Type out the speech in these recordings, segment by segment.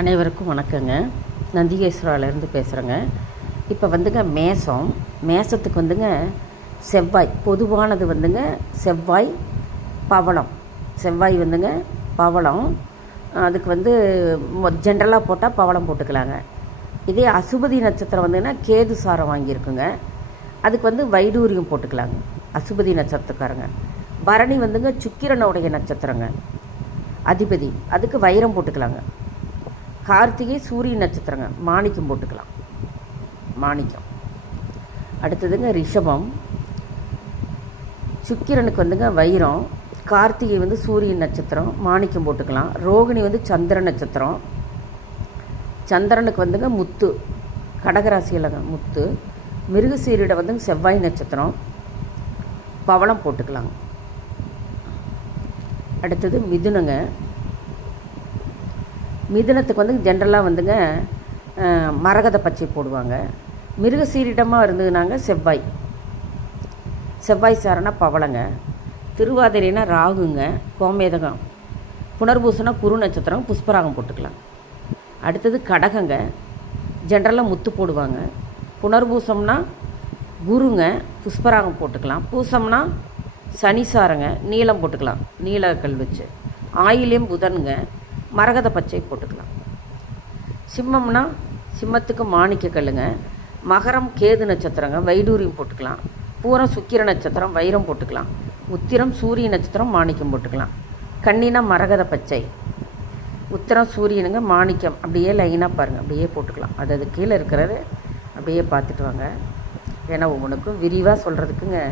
அனைவருக்கும் வணக்கங்க. நந்திகேஸ்வராலேருந்து பேசுகிறேங்க. இப்போ மேசத்துக்கு செவ்வாய் பொதுவானது செவ்வாய் பவளம். செவ்வாய் பவளம். அதுக்கு ஜென்ரலாக போட்டால் பவளம் போட்டுக்கலாங்க. இதே அசுபதி நட்சத்திரம் கேது சாரம் வாங்கியிருக்குங்க. அதுக்கு வைடூரியம் போட்டுக்கலாங்க. அசுபதி நட்சத்திரக்காரங்க. பரணி சுக்கிரனுடைய நட்சத்திரங்க அதிபதி, அதுக்கு வைரம் போட்டுக்கலாங்க. கார்த்திகை சூரிய நட்சத்திரங்க, மாணிக்கம் போட்டுக்கலாம். மாணிக்கம். அடுத்ததுங்க ரிஷபம். சுக்கிரனுக்கு வைரம், கார்த்திகை சூரிய நட்சத்திரம், மாணிக்கம் போட்டுக்கலாம். ரோகிணி சந்திர நட்சத்திரம். சந்திரனுக்கு முத்து, கடகராசியிலங்க முத்து. மிருகசீரிட செவ்வாய் நட்சத்திரம், பவளம் போட்டுக்கலாங்க. அடுத்தது மிதுனங்க. மிதுனத்துக்கு ஜென்ரலாக மரகத பச்சை போடுவாங்க. மிருகசீரிடமாக இருந்ததுனாங்க செவ்வாய் சாரனா பவளங்க. திருவாதிரைனா ராகுங்க, கோமேதகம். புனர்பூசனா குரு நட்சத்திரம், புஷ்பராகம் போட்டுக்கலாம். அடுத்தது கடகங்க. ஜென்ரலாக முத்து போடுவாங்க. புனர்பூசம்னா குருங்க, புஷ்பராகம் போட்டுக்கலாம். பூசம்னா சனிசாரங்க, நீலம் போட்டுக்கலாம், நீலக்கல் வச்சு. ஆயிலியம் புதனுங்க, மரகத பச்சை போட்டுக்கலாம். சிம்மம்னா சிம்மத்துக்கு மாணிக்க கல்லுங்க. மகரம் கேது நட்சத்திரங்க, வைடூரியம் போட்டுக்கலாம். பூரம் சுக்கிர நட்சத்திரம், வைரம் போட்டுக்கலாம். உத்திரம் சூரிய நட்சத்திரம், மாணிக்கம் போட்டுக்கலாம். கன்னினா மரகத பச்சை. உத்திரம் சூரியனுங்க, மாணிக்கம். அப்படியே லைனாக பாருங்கள், அப்படியே போட்டுக்கலாம். அது கீழே இருக்கிறது அப்படியே பார்த்துட்டு வாங்க. ஏன்னா ஒவ்வொன்றுக்கும் விரிவாக சொல்கிறதுக்குங்க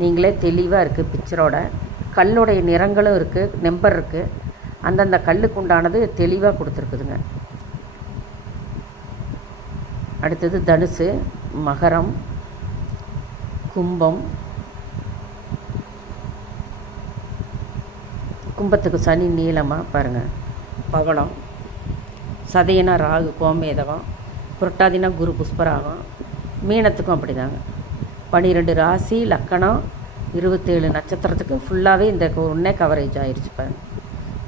நீங்களே தெளிவாக இருக்குது பிக்சரோட. கல்லுடைய நிறங்களும் இருக்குது, நம்பர் இருக்குது. அந்தந்த கல்லுக்கு உண்டானது தெளிவாக கொடுத்துருக்குதுங்க. அடுத்தது தனுசு, மகரம், கும்பம். கும்பத்துக்கு சனி நீளமாக பாருங்கள், பவளம். சதயனா ராகு, கோமேதகம். புரட்டாதினா குரு, புஷ்பராகம். மீனத்துக்கும் அப்படி தாங்க. 12 ராசி லக்கணம், 27 நட்சத்திரத்துக்கு ஃபுல்லாகவே இந்த ஒன்றே கவரேஜ் ஆயிடுச்சு பாருங்க.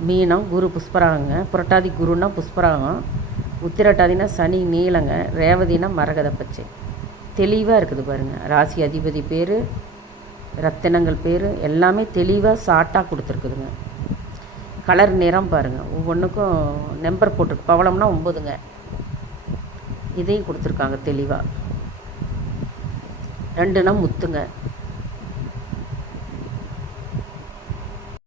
மீனம் குரு புஷ்பராகங்க. புரட்டாதி குருன்னா புஷ்பராகம். உத்திரட்டாதினா சனி நீளங்க. ரேவதினா மரகத பச்சை. தெளிவாக இருக்குது பாருங்கள். ராசி அதிபதி பேர், ரத்தினங்கள் பேர் எல்லாமே தெளிவாக ஷார்ட்டாக கொடுத்துருக்குதுங்க. கலர் நிறம் பாருங்கள், ஒவ்வொன்றுக்கும் நம்பர் போட்டிருக்கு. பவளம்னா 9ங்க, இதையும் கொடுத்துருக்காங்க தெளிவாக. 2னா முத்துங்க.